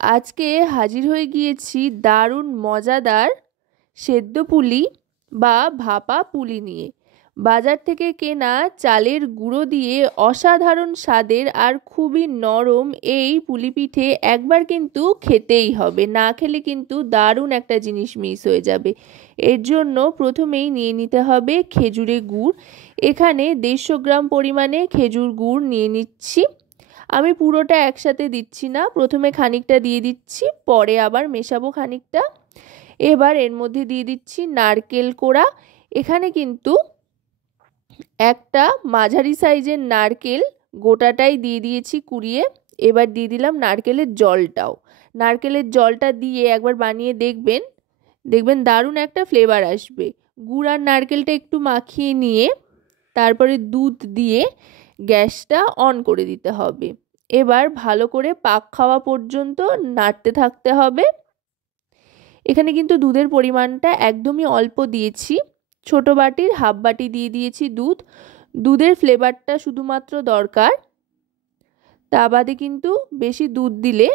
আজকে হাজির হয়ে গিয়েছি দারুণ মজাদার সেদ্ধ পুলি বা ভাপা পুলি নিয়ে। বাজার থেকে কেনা চালের গুঁড়ো দিয়ে অসাধারণ স্বাদের আর খুবই নরম এই পুলি পিঠে একবার কিন্তু খেতেই হবে, না খেলে কিন্তু দারুণ একটা জিনিস মিস হয়ে যাবে। এর জন্য প্রথমেই নিয়ে নিতে হবে খেজুরের গুড়। এখানে 150 গ্রাম পরিমাণে খেজুর গুড় নিয়ে নিচ্ছি। আমি পুরোটা একসাথে দিচ্ছি না, প্রথমে খানিকটা দিয়ে দিচ্ছি, পরে আবার মেশাবো খানিকটা। এবার এর মধ্যে দিয়ে দিচ্ছি নারকেল কোড়া। এখানে কিন্তু একটা মাঝারি সাইজের নারকেল গোটাটাই দিয়ে দিয়েছি কুড়িয়ে। এবার দিয়ে দিলাম নারকেলের জলটাও। নারকেলের জলটা দিয়ে একবার বানিয়ে দেখবেন, দেখবেন দারুণ একটা ফ্লেভার আসবে। গুড় আর নারকেলটা একটু মাখিয়ে নিয়ে তারপরে দুধ দিয়ে গ্যাসটা অন করে দিতে হবে। এবার ভালো করে পাক খাওয়া পর্যন্ত নাড়তে থাকতে হবে। এখানে কিন্তু দুধের পরিমাণটা একদমই অল্প দিয়েছি, ছোট বাটির হাফ বাটি দিয়ে দিয়েছি দুধ। দুধের ফ্লেভারটা শুধুমাত্র দরকার, তা বাদে কিন্তু বেশি দুধ দিলে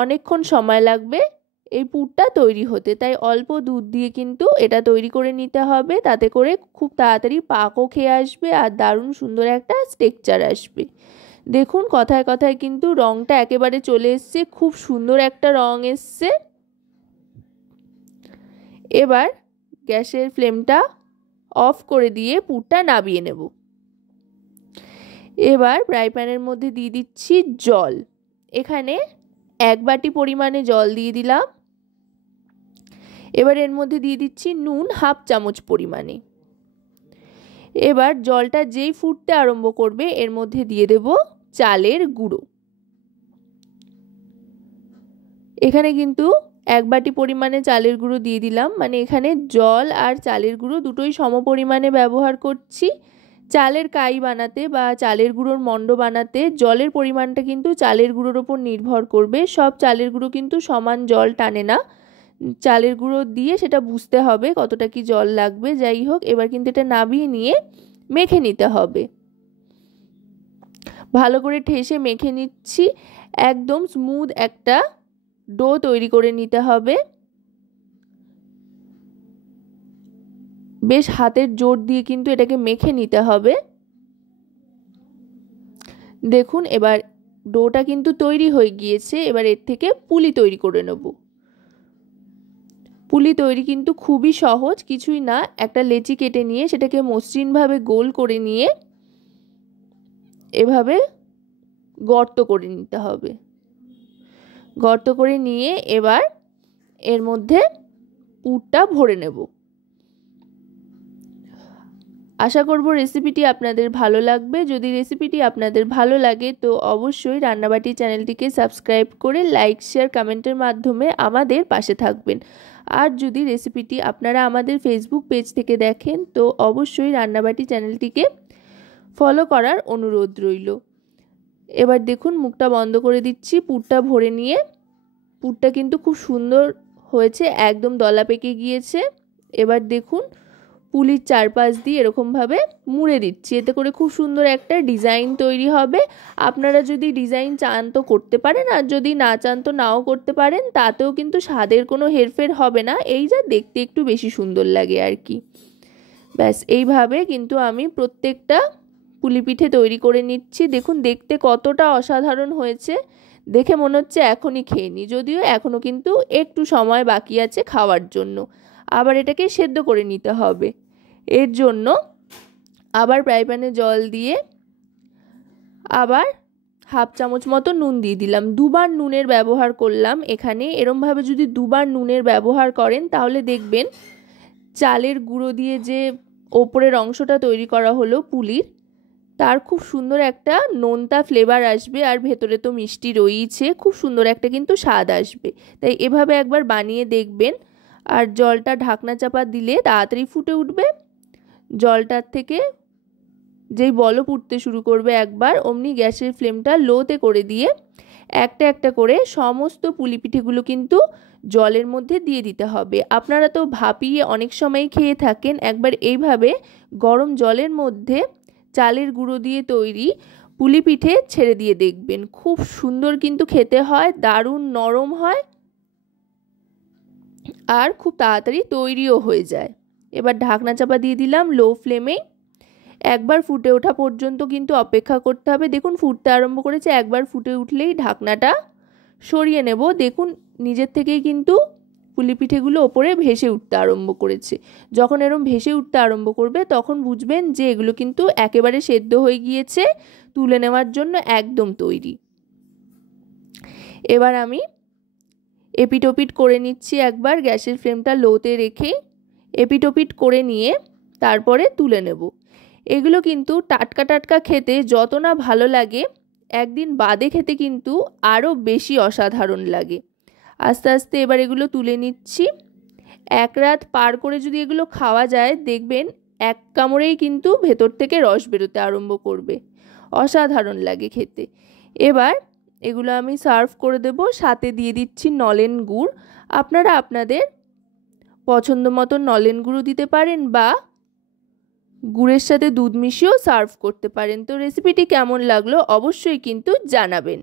অনেকক্ষণ সময় লাগবে এই পুরটা তৈরি হতে, তাই অল্প দুধ দিয়ে কিন্তু এটা তৈরি করে নিতে হবে। তাতে করে খুব তাড়াতাড়ি পাকও খেয়ে আসবে আর দারুণ সুন্দর একটা টেক্সচার আসবে। দেখুন কথায় কথায় কিন্তু রঙটা একেবারে চলে এসছে, খুব সুন্দর একটা রং এসছে। এবার গ্যাসের ফ্লেমটা অফ করে দিয়ে পুরটা নামিয়ে নেব। এবার ফ্রাই প্যানের মধ্যে দিয়ে দিচ্ছি জল। এখানে 1 বাটি পরিমাণে জল দিয়ে দিলাম। এবার এর মধ্যে দিয়ে দিচ্ছি নুন হাফ চামচ পরিমাণে। এবার জলটা যেই ফুটতে আরম্ভ করবে এর মধ্যে দিয়ে দেব চালের গুঁড়ো। এখানে কিন্তু 1 বাটি পরিমাণে চালের গুঁড়ো দিয়ে দিলাম, মানে এখানে জল আর চালের গুঁড়ো দুটোই সম পরিমাণে ব্যবহার করছি। চালের কাই বানাতে বা চালের গুঁড়োর মণ্ড বানাতে জলের পরিমাণটা কিন্তু চালের গুঁড়োর ওপর নির্ভর করবে। সব চালের গুঁড়ো কিন্তু সমান জল টানে না, চালের গুঁড়ো দিয়ে সেটা বুঝতে হবে কতটা কি জল লাগবে। যাই হোক, এবার কিন্তু এটা নামিয়ে নিয়ে মেখে নিতে হবে। ভালো করে ঠেসে মেখে নিচ্ছি, একদম স্মুথ একটা ডো তৈরি করে নিতে হবে। বেশ হাতের জোর দিয়ে কিন্তু এটাকে মেখে নিতে হবে। দেখুন এবার ডোটা কিন্তু তৈরি হয়ে গিয়েছে। এবার এর থেকে পুলি তৈরি করে নেব। পুলি তৈরি কিন্তু খুবই সহজ, কিছুই না। একটা লেচি কেটে নিয়ে সেটাকে মসৃণভাবে গোল করে নিয়ে এভাবে গর্ত করে নিতে হবে। গর্ত করে নিয়ে এবার এর মধ্যে পুরটা ভরে নেব। আশা করব রেসিপিটি আপনাদের ভালো লাগবে। যদি রেসিপিটি আপনাদের ভালো লাগে তো অবশ্যই রান্নাবাটি চ্যানেলটিকে সাবস্ক্রাইব করে লাইক শেয়ার কমেন্টের মাধ্যমে আমাদের পাশে থাকবেন। আর যদি রেসিপিটি আপনারা আমাদের ফেসবুক পেজ থেকে দেখেন তো অবশ্যই রান্নাবাটি চ্যানেলটিকে ফলো করার অনুরোধ রইল। এবার দেখুন মুখটা বন্ধ করে দিচ্ছি। পুরটা ভরে নিয়ে পুরটা কিন্তু খুব সুন্দর হয়েছে, একদম দলা পেকে গিয়েছে। এবার দেখুন পুলির চারপাশ দিয়ে এরকমভাবে মুড়ে দিচ্ছি, এতে করে খুব সুন্দর একটা ডিজাইন তৈরি হবে। আপনারা যদি ডিজাইন চান তো করতে পারেন, আর যদি না চান তো নাও করতে পারেন, তাতেও কিন্তু স্বাদের কোনো হেরফের হবে না, এই যা দেখতে একটু বেশি সুন্দর লাগে আর কি। ব্যাস এইভাবে কিন্তু আমি প্রত্যেকটা পুলি পিঠে তৈরি করে নিচ্ছি। দেখুন দেখতে কতটা অসাধারণ হয়েছে, দেখে মনে হচ্ছে এখনই খেয়ে নিই, যদিও এখনও কিন্তু একটু সময় বাকি আছে খাওয়ার জন্য। আবার এটাকে সেদ্ধ করে নিতে হবে। এর জন্য আবার ফ্রাই প্যানে জল দিয়ে আবার হাফ চামচ মতো নুন দিয়ে দিলাম। দুবার নুনের ব্যবহার করলাম এখানে। এরমভাবে যদি দুবার নুনের ব্যবহার করেন তাহলে দেখবেন চালের গুঁড়ো দিয়ে যে ওপরের অংশটা তৈরি করা হলো পুলির, তার খুব সুন্দর একটা নোনতা ফ্লেভার আসবে, আর ভেতরে তো মিষ্টি রয়েছে, খুব সুন্দর একটা কিন্তু স্বাদ আসবে। তাই এভাবে একবার বানিয়ে দেখবেন। আর জলটা ঢাকনা চাপা দিলে তাড়াতাড়ি ফুটে উঠবে। জলটার থেকে যেই বলক উঠতে শুরু করবে একবার, অমনি গ্যাসের ফ্লেমটা লোতে করে দিয়ে একটা একটা করে সমস্ত পুলি পিঠেগুলো কিন্তু জলের মধ্যে দিয়ে দিতে হবে। আপনারা তো ভাপিয়ে অনেক সময় খেয়ে থাকেন, একবার এইভাবে গরম জলের মধ্যে চালের গুঁড়ো দিয়ে তৈরি পুলি পিঠে ছেড়ে দিয়ে দেখবেন, খুব সুন্দর কিন্তু খেতে হয়, দারুণ নরম হয় আর খুব তাড়াতাড়ি তৈরিও হয়ে যায়। এবার ঢাকনা চাপা দিয়ে দিলাম লো ফ্লেমে। একবার ফুটে ওঠা পর্যন্ত কিন্তু অপেক্ষা করতে হবে। দেখুন ফুটতে আরম্ভ করেছে, একবার ফুটে উঠলেই ঢাকনাটা সরিয়ে নেব। দেখুন নিজের থেকেই কিন্তু পুলি পিঠেগুলো ওপরে ভেসে উঠতে আরম্ভ করেছে। যখন এরম ভেসে উঠতে আরম্ভ করবে তখন বুঝবেন যে এগুলো কিন্তু একেবারে সেদ্ধ হয়ে গিয়েছে, তুলে নেওয়ার জন্য একদম তৈরি। এবার আমি এপিট ওপিট করে নিচ্ছি, একবার গ্যাসের ফ্লেমটা লোতে রেখে এপিট ওপিট করে নিয়ে তারপরে তুলে নেব। এগুলো কিন্তু টাটকা টাটকা খেতে যত না ভালো লাগে, একদিন বাদে খেতে কিন্তু আরও বেশি অসাধারণ লাগে। আস্তে আস্তে এবার এগুলো তুলে নিচ্ছি। এক রাত পার করে যদি এগুলো খাওয়া যায়, দেখবেন এক কামড়েই কিন্তু ভেতর থেকে রস বেরোতে আরম্ভ করবে, অসাধারণ লাগে খেতে। এবার এগুলো আমি সার্ভ করে দেব, সাথে দিয়ে দিচ্ছি নলেন গুড়। আপনারা আপনাদের পছন্দ মতো নলেন গুঁড়ো দিতে পারেন বা গুড়ের সাথে দুধ মিশিয়েও সার্ভ করতে পারেন। তো রেসিপিটি কেমন লাগলো অবশ্যই কিন্তু জানাবেন।